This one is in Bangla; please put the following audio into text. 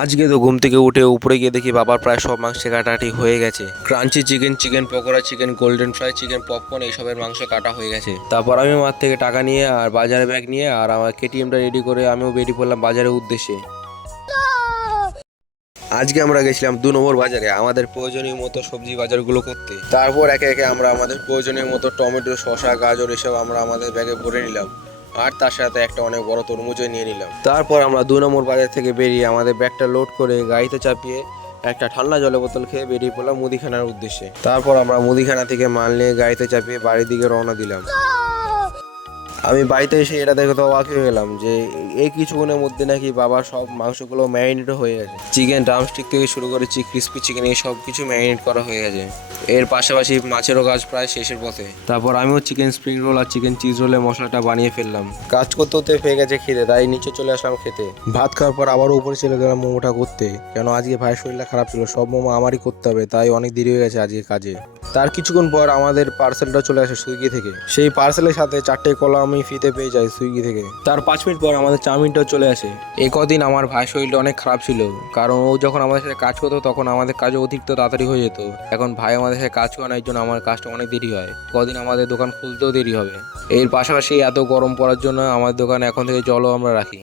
আজকে তো ঘুম থেকে উঠে উপরে গিয়ে দেখি বাবার প্রায় সব মাংস কাটাকাটি হয়ে গেছে। Crunchy chicken, chicken pakora, chicken golden fry, chicken popcorn এইসবের মাংস কাটা হয়ে গেছে। তারপর আমি মার থেকে টাকা নিয়ে আর বাজারে ব্যাগ নিয়ে আর আমার কেটিএমটা রেডি করে আমিও বেরিয়ে পড়লাম বাজারের উদ্দেশ্যে। আজকে আমরা গেছিলাম 2 নম্বর বাজারে আমাদের প্রয়োজনীয় মতো সবজি বাজারগুলো করতে। তারপর একে একে আমরা আমাদের প্রয়োজনীয় মতো টমেটো, শসা, গাজর এসব আমরা আমাদের ব্যাগে ভরে নিলাম। আর তার সাথে একটা অনেক বড় তরমুজও নিয়ে নিলাম। তারপর আমরা 2 নম্বর বাজার থেকে বেরিয়ে আমাদের ব্যাগটা লোড করে গাড়িতে চাপিয়ে একটা ঠান্ডা জলের বোতল খেয়ে বেরিয়ে পড়লাম মুদিখানার উদ্দেশ্যে। তারপর আমরা মুদিখানা থেকে মাল নিয়ে গাড়িতে চাপিয়ে বাড়ির দিকে রওনা দিলাম। আমি বাড়িতে এসে এটা দেখে তো অবাক হয়ে গেলাম যে এই কিছুক্ষণের মধ্যে নাকি বাবার সব মাংসগুলো ম্যারিনেট হয়ে গেছে। চিকেন ড্রামস্টিক থেকে শুরু করে ক্রিস্পি চিকেন এই সব কিছু ম্যারিনেট করা হয়ে গেছে। এর পাশাপাশি মাছেরও কাজ প্রায় শেষের পথে। তারপর আমিও চিকেন স্প্রিং রোল আর চিকেন চিজ রোলের মশলাটা বানিয়ে ফেললাম। কাজ করতে করতে পেয়ে গেছে খিদে, তাই নিচে চলে আসলাম খেতে। ভাত খাওয়ার পর আবারও উপরে চলে গেলাম মোমোটা করতে, কেন আজকে ভাইয়ের শরীরটা খারাপ ছিল, সব মোমো আমারই করতে হবে, তাই অনেক দেরি হয়ে গেছে আজকে কাজে। তার কিছুক্ষণ পর আমাদের পার্সেলটা চলে আসে সুইগি থেকে। সেই পার্সেলের সাথে 4টে কলা আমি ফ্রিতে পেয়ে যাই সুইগি থেকে। তার 5 মিনিট পর আমাদের চাউমিনটাও চলে আসে। এই কদিন আমার ভাইয়ের শরীরটা অনেক খারাপ ছিল, কারণ ও যখন আমাদের সাথে কাজ করতো তখন আমাদের কাজও অতিরিক্ত তাড়াতাড়ি হয়ে যেত। এখন ভাই আমাদের সাথে কাজ করানোর জন্য আমার কাজটা অনেক দেরি হয়, কদিন আমাদের দোকান খুলতেও দেরি হবে। এর পাশাপাশি এত গরম পড়ার জন্য আমাদের দোকানে এখন থেকে জলও আমরা রাখি।